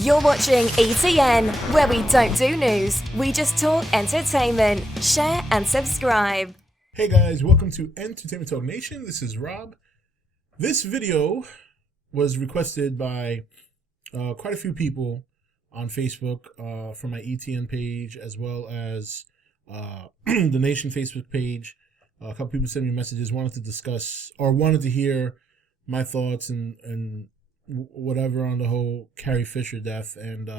You're watching E.T.N, where we don't do news, we just talk entertainment. Share and subscribe. Hey guys, welcome to Entertainment Talk Nation. This is Rob. This video was requested by quite a few people on Facebook from my E.T.N page, as well as the Nation Facebook page. A couple people sent me messages, wanted to discuss or wanted to hear my thoughts and whatever on the whole Carrie Fisher death. And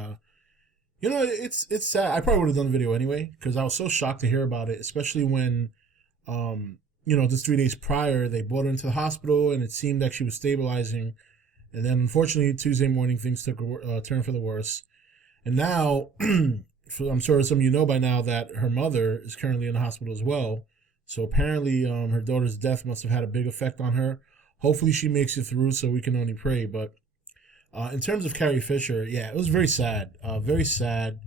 it's sad. I probably would have done the video anyway because I was so shocked to hear about it, especially when just 3 days prior they brought her into the hospital and it seemed like she was stabilizing, and then unfortunately Tuesday morning things took a turn for the worse. And now I'm sure some of you know by now that her mother is currently in the hospital as well. So apparently her daughter's death must have had a big effect on her. Hopefully she makes it through, so we can only pray. But in terms of Carrie Fisher, yeah, it was very sad. Very sad.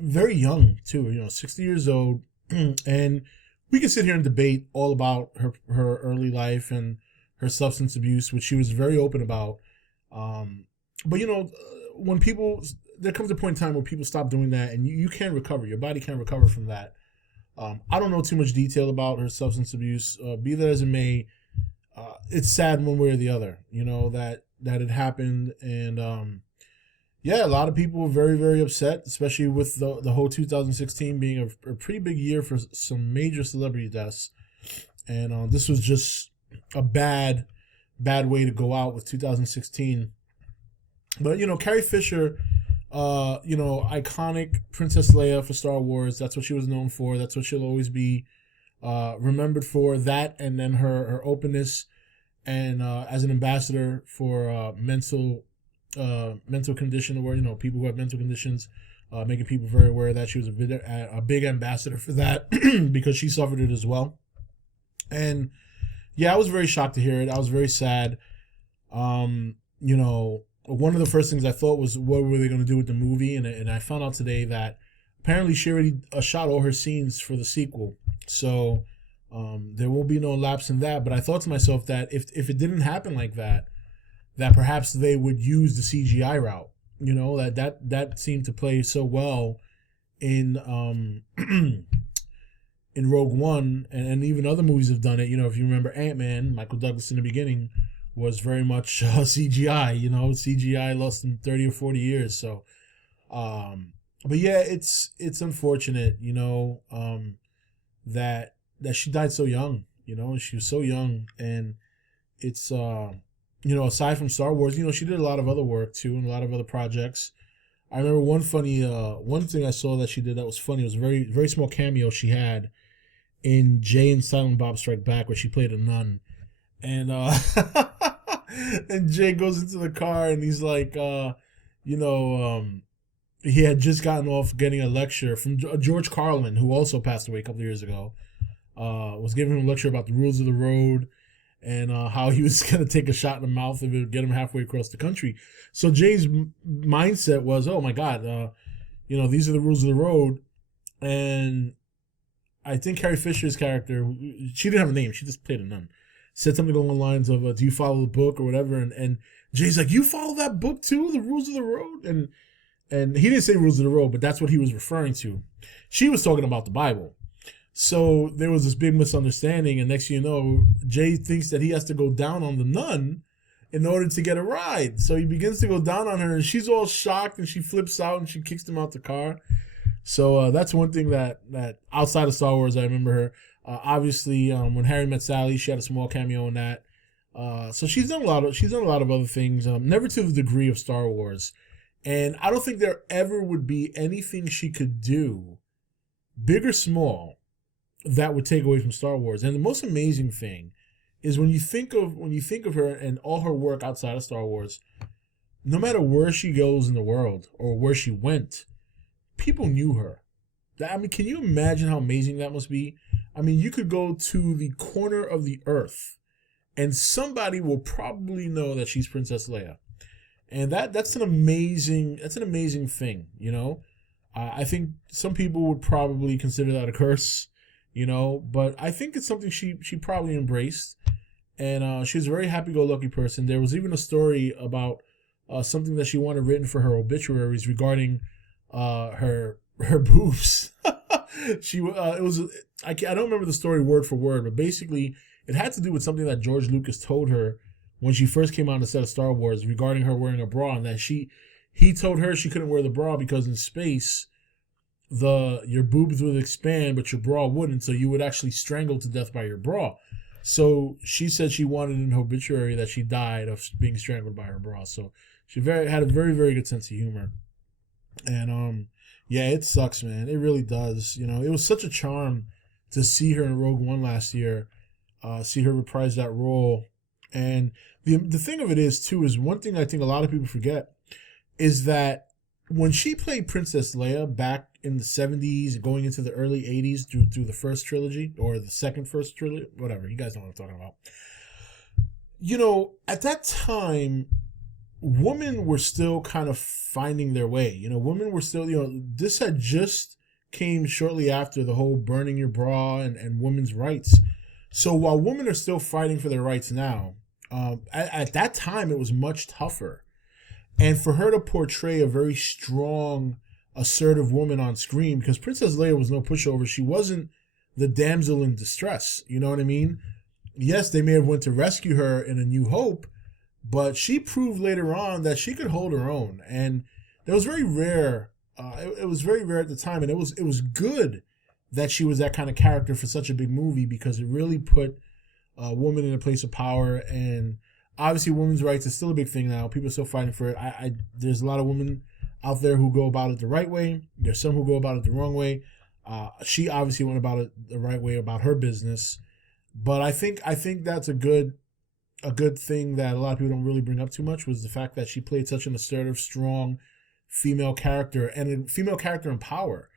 Very young, too, 60 years old. And we can sit here and debate all about her early life and her substance abuse, which she was very open about. But, when there comes a point in time where people stop doing that and you can't recover. Your body can't recover from that. I don't know too much detail about her substance abuse. Be that as it may, it's sad one way or the other, that it happened. And a lot of people were very, very upset, especially with the whole 2016 being a pretty big year for some major celebrity deaths. And this was just a bad way to go out with 2016. But, Carrie Fisher, iconic Princess Leia for Star Wars. That's what she was known for. That's what she'll always be remembered for. That, and then her openness and as an ambassador for mental condition, or people who have mental conditions, making people very aware of that. She was a big ambassador for that because she suffered it as well. And yeah, I was very shocked to hear it. I was very sad. One of the first things I thought was, what were they going to do with the movie? And I found out today that apparently she already shot all her scenes for the sequel. So there will be no lapse in that. But I thought to myself that if it didn't happen like that perhaps they would use the CGI route. That seemed to play so well in in Rogue One, and even other movies have done it. If you remember Ant-Man, Michael Douglas in the beginning was very much CGI. CGI lost in 30 or 40 years. So, but yeah, it's unfortunate, that she died so young. She was so young, and it's aside from Star Wars, she did a lot of other work too, and a lot of other projects. I remember one thing I saw that she did that was funny. It was a very, very small cameo she had in Jay and Silent Bob Strike Back, where she played a nun. And and Jay goes into the car and he's like, he had just gotten off getting a lecture from George Carlin, who also passed away a couple of years ago. Was giving him a lecture about the rules of the road and how he was going to take a shot in the mouth if it would get him halfway across the country. So Jay's mindset was, oh my God, these are the rules of the road. And I think Carrie Fisher's character, she didn't have a name, she just played a nun, said something along the lines of, do you follow the book or whatever? And Jay's like, you follow that book too, the rules of the road? And he didn't say rules of the road, but that's what he was referring to. She was talking about the Bible. So there was this big misunderstanding, and next thing you know, Jay thinks that he has to go down on the nun in order to get a ride. So he begins to go down on her, and she's all shocked, and she flips out, and she kicks him out the car. So that's one thing that outside of Star Wars, I remember her. Obviously, when Harry Met Sally, she had a small cameo in that. So she's done a lot of other things, never to the degree of Star Wars. And I don't think there ever would be anything she could do, big or small, that would take away from Star Wars. And the most amazing thing is when you think of her and all her work outside of Star Wars, no matter where she goes in the world or where she went, people knew her. Can you imagine how amazing that must be? You could go to the corner of the earth and somebody will probably know that she's Princess Leia. And that's an amazing thing, I think some people would probably consider that a curse, but I think it's something she probably embraced. And she's a very happy-go-lucky person. There was even a story about something that she wanted written for her obituaries regarding her boobs. I don't remember the story word for word, but basically it had to do with something that George Lucas told her when she first came on the set of Star Wars regarding her wearing a bra, and that he told her she couldn't wear the bra because in space your boobs would expand but your bra wouldn't, so you would actually strangle to death by your bra. So she said she wanted in her obituary that she died of being strangled by her bra. So she had a very, very good sense of humor. And yeah, it sucks, man. It really does. It was such a charm to see her in Rogue One last year, see her reprise that role. And the thing of it is, too, is one thing I think a lot of people forget is that when she played Princess Leia back in the 70s, going into the early 80s through the first trilogy, or the first trilogy, whatever, you guys know what I'm talking about. At that time, women were still kind of finding their way. Women were still, this had just came shortly after the whole burning your bra and women's rights. So while women are still fighting for their rights now, at that time it was much tougher. And for her to portray a very strong, assertive woman on screen, because Princess Leia was no pushover. She wasn't the damsel in distress. You know what I mean? Yes, they may have went to rescue her in A New Hope, but she proved later on that she could hold her own. And it was very rare. It was very rare at the time, and it was good that she was that kind of character for such a big movie, because it really put a woman in a place of power. And obviously, women's rights is still a big thing now. People are still fighting for it. There's a lot of women out there who go about it the right way. There's some who go about it the wrong way. She obviously went about it the right way about her business. But I think that's a good thing that a lot of people don't really bring up too much, was the fact that she played such an assertive, strong female character, and a female character in power.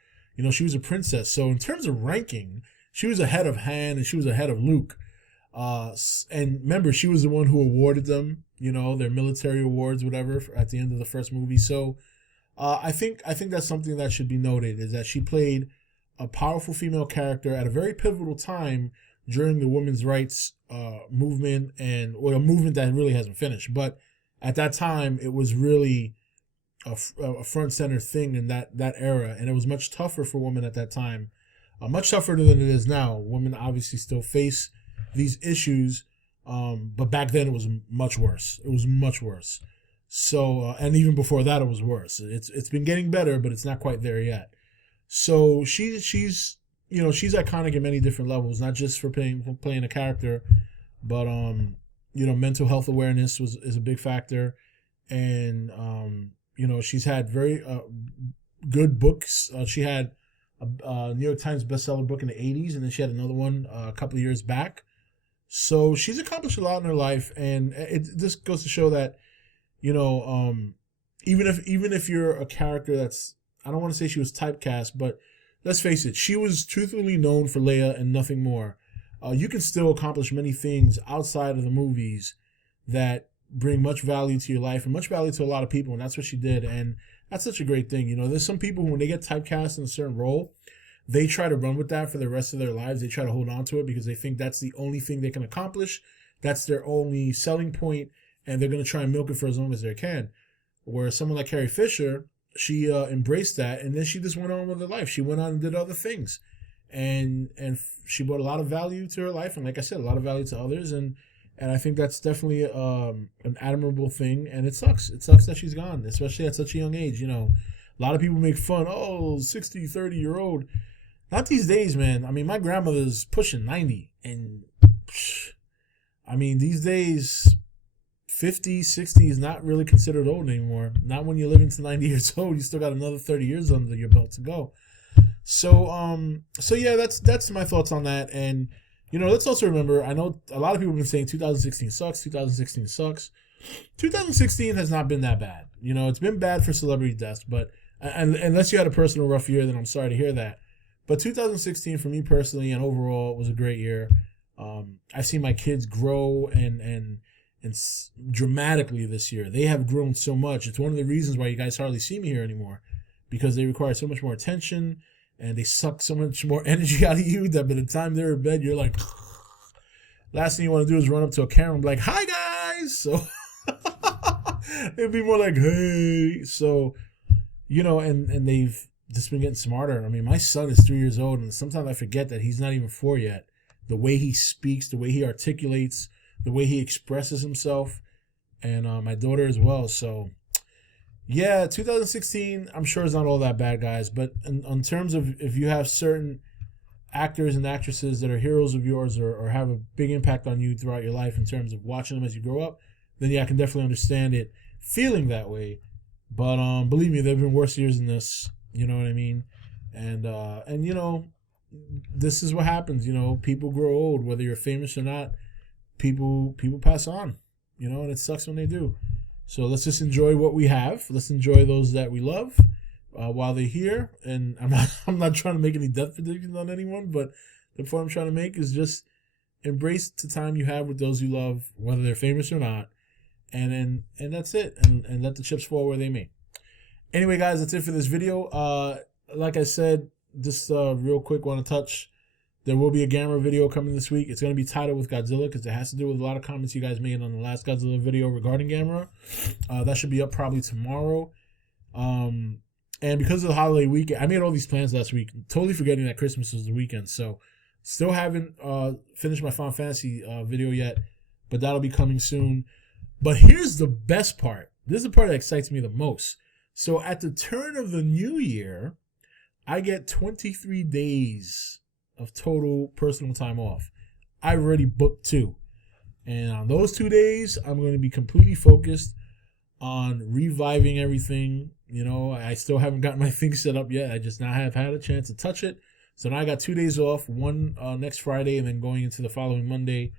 She was a princess. So in terms of ranking, she was ahead of Han and she was ahead of Luke. And remember, she was the one who awarded them, their military awards, whatever, at the end of the first movie. So I think that's something that should be noted, is that she played a powerful female character at a very pivotal time during the women's rights movement, or a movement that really hasn't finished. But at that time, it was really a front center thing in that era, and it was much tougher for women at that time, much tougher than it is now. Women obviously still face these issues, but back then it was much worse. It was much worse. So, and even before that, it was worse. It's been getting better, but it's not quite there yet. So she's iconic in many different levels, not just for playing a character, but mental health awareness is a big factor, and she's had very good books. She had a New York Times bestseller book in the 80s, and then she had another one a couple of years back. So she's accomplished a lot in her life, and this goes to show that, even if you're a character that's, I don't want to say she was typecast, but let's face it, she was truthfully known for Leia and nothing more. You can still accomplish many things outside of the movies that bring much value to your life and much value to a lot of people, and that's what she did, and that's such a great thing. There's some people who, when they get typecast in a certain role, they try to run with that for the rest of their lives. They try to hold on to it because they think that's the only thing they can accomplish. That's their only selling point, and they're going to try and milk it for as long as they can. Whereas someone like Carrie Fisher, she embraced that, and then she just went on with her life. She went on and did other things, and she brought a lot of value to her life, and like I said, a lot of value to others, and I think that's definitely an admirable thing. And it sucks. It sucks that she's gone, especially at such a young age. A lot of people make fun. 60, 30-year-old. Not these days, man. I mean, my grandmother's pushing 90, and these days, 50, 60 is not really considered old anymore. Not when you're living to 90 years old. You still got another 30 years under your belt to go. So yeah, that's my thoughts on that. And let's also remember, I know a lot of people have been saying 2016 sucks. 2016 sucks. 2016 has not been that bad. It's been bad for celebrity deaths, but unless you had a personal rough year, then I'm sorry to hear that. But 2016 for me personally and overall was a great year. I've seen my kids grow and dramatically this year. They have grown so much. It's one of the reasons why you guys hardly see me here anymore, because they require so much more attention and they suck so much more energy out of you that by the time they're in bed, you're like, last thing you want to do is run up to a camera and be like, hi guys. So It'd be more like, hey. So, and they've just been getting smarter. I mean, my son is 3 years old, and sometimes I forget that he's not even 4 yet. The way he speaks, the way he articulates, the way he expresses himself, and my daughter as well. So, yeah, 2016, I'm sure is not all that bad, guys. But in terms of if you have certain actors and actresses that are heroes of yours or have a big impact on you throughout your life in terms of watching them as you grow up, then yeah, I can definitely understand it feeling that way. But believe me, there have been worse years than this. You know what I mean? And this is what happens. People grow old, whether you're famous or not. People pass on. And it sucks when they do. So let's just enjoy what we have. Let's enjoy those that we love while they're here. And I'm not trying to make any death predictions on anyone, but the point I'm trying to make is just embrace the time you have with those you love, whether they're famous or not. And that's it. And let the chips fall where they may. Anyway, guys, that's it for this video. Like I said, just real quick, want to touch. There will be a Gamera video coming this week. It's going to be titled with Godzilla because it has to do with a lot of comments you guys made on the last Godzilla video regarding Gamera. That should be up probably tomorrow. And because of the holiday weekend, I made all these plans last week, totally forgetting that Christmas was the weekend. So still haven't finished my Final Fantasy video yet, but that'll be coming soon. But here's the best part. This is the part that excites me the most. So at the turn of the new year, I get 23 days of total personal time off. I've already booked 2. And on those 2 days, I'm going to be completely focused on reviving everything. I still haven't gotten my things set up yet. I just now have had a chance to touch it. So now I got 2 days off, one next Friday and then going into the following Monday,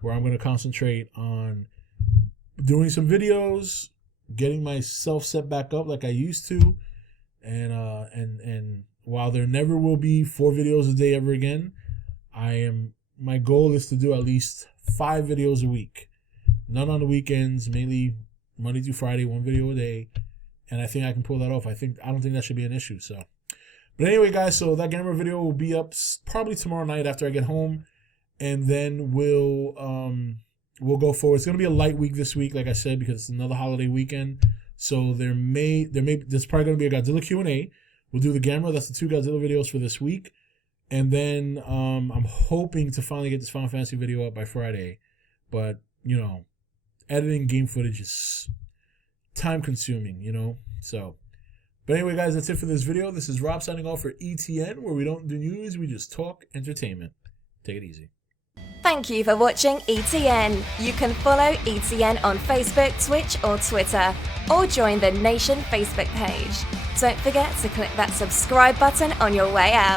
where I'm going to concentrate on doing some videos, getting myself set back up like I used to, and while there never will be 4 videos a day ever again, my goal is to do at least 5 videos a week. None on the weekends, mainly Monday through Friday, 1 video a day, and I think I can pull that off. I don't think that should be an issue. So, but anyway, guys, so that Gamera video will be up probably tomorrow night after I get home, and then we'll go forward. It's gonna be a light week this week, like I said, because it's another holiday weekend. So there's probably gonna be a Godzilla Q&A. We'll do the Gamera. That's the 2 Godzilla videos for this week, and then I'm hoping to finally get this Final Fantasy video up by Friday. But editing game footage is time consuming. So. But anyway, guys, that's it for this video. This is Rob signing off for E.T.N, where we don't do news, we just talk entertainment. Take it easy. Thank you for watching E.T.N. You can follow E.T.N on Facebook, Twitch or Twitter, or join the Nation Facebook page. Don't forget to click that subscribe button on your way out.